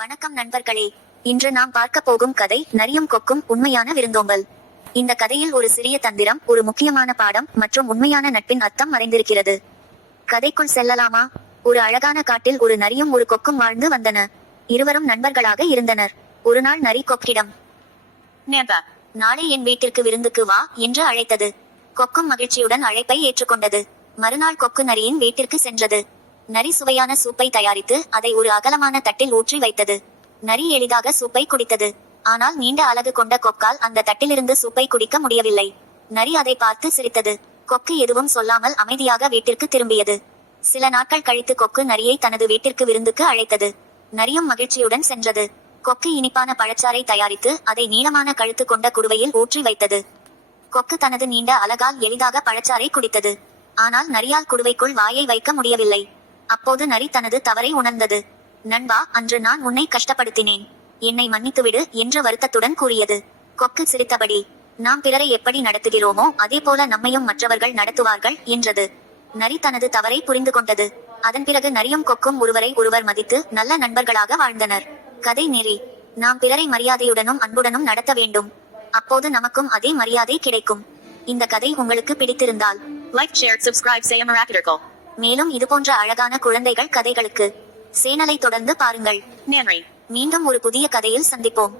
வணக்கம் நண்பர்களே. இன்று நாம் பார்க்க போகும் கதை நரியும் கொக்கும் உண்மையான விருந்தோம்பல். இந்த கதையில் ஒரு சிறிய தந்திரம், ஒரு முக்கியமான பாடம் மற்றும் உண்மையான நட்பின் அர்த்தம் மறைந்திருக்கிறது. கதைக்குள் செல்லலாமா? ஒரு அழகான காட்டில் ஒரு நரியும் ஒரு கொக்கும் வாழ்ந்து வந்தன. இருவரும் நண்பர்களாக இருந்தனர். ஒரு நாள் நரி கொக்கிடம், நாளை என் வீட்டிற்கு விருந்துக்கு வா என்று அழைத்தது. கொக்கும் மகிழ்ச்சியுடன் அழைப்பை ஏற்றுக்கொண்டது. மறுநாள் கொக்கு நரியின் வீட்டிற்கு சென்றது. நரி சுவையான சூப்பை தயாரித்து அதை ஒரு அகலமான தட்டில் ஊற்றி வைத்தது. நரி எளிதாக சூப்பை குடித்தது. ஆனால் நீண்ட அலகு கொண்ட கொக்கால் அந்த தட்டிலிருந்து சூப்பை குடிக்க முடியவில்லை. நரி அதை பார்த்து சிரித்தது. கொக்கு எதுவும் சொல்லாமல் அமைதியாக வீட்டிற்கு திரும்பியது. சில நாட்கள் கழித்து கொக்கு நரியை தனது வீட்டிற்கு விருந்துக்கு அழைத்தது. நரியும் மகிழ்ச்சியுடன் சென்றது. கொக்கு இனிப்பான பழச்சாறை தயாரித்து அதை நீளமான கழுத்து கொண்ட குடுவையில் ஊற்றி வைத்தது. கொக்கு தனது நீண்ட அலகால் எளிதாக பழச்சாறை குடித்தது. ஆனால் நரியால் குடுவைக்குள் வாயை வைக்க முடியவில்லை. அப்போது நரி தனது தவறை உணர்ந்தது. நண்பா, அன்று நான் உன்னை கஷ்டப்படுத்தினேன். என்னை மன்னித்துவிடு என்று வருத்தத்துடன் கூறியது. கொக்கு சிரித்தபடி, நாம் பிறரை எப்படி நடத்துகிறோமோ அதே போல நம்மையும் மற்றவர்கள் நடத்துவார்கள் என்றது. நரி தனது தவறை புரிந்து கொண்டது. அதன் பிறகு நரியும் கொக்கும் ஒருவரை ஒருவர் மதித்து நல்ல நண்பர்களாக வாழ்ந்தனர். கதை நெறி: நாம் பிறரை மரியாதையுடனும் அன்புடனும் நடத்த வேண்டும். அப்போது நமக்கும் அதே மரியாதை கிடைக்கும். இந்த கதை உங்களுக்கு பிடித்திருந்தால் Like, share, subscribe, say Maracadirkal. மேலும் இதுபோன்ற அழகான குழந்தைகள் கதைகளுக்கு சேனலை தொடர்ந்து பாருங்கள். Nanry. மீண்டும் ஒரு புதிய கதையில் சந்திப்போம்.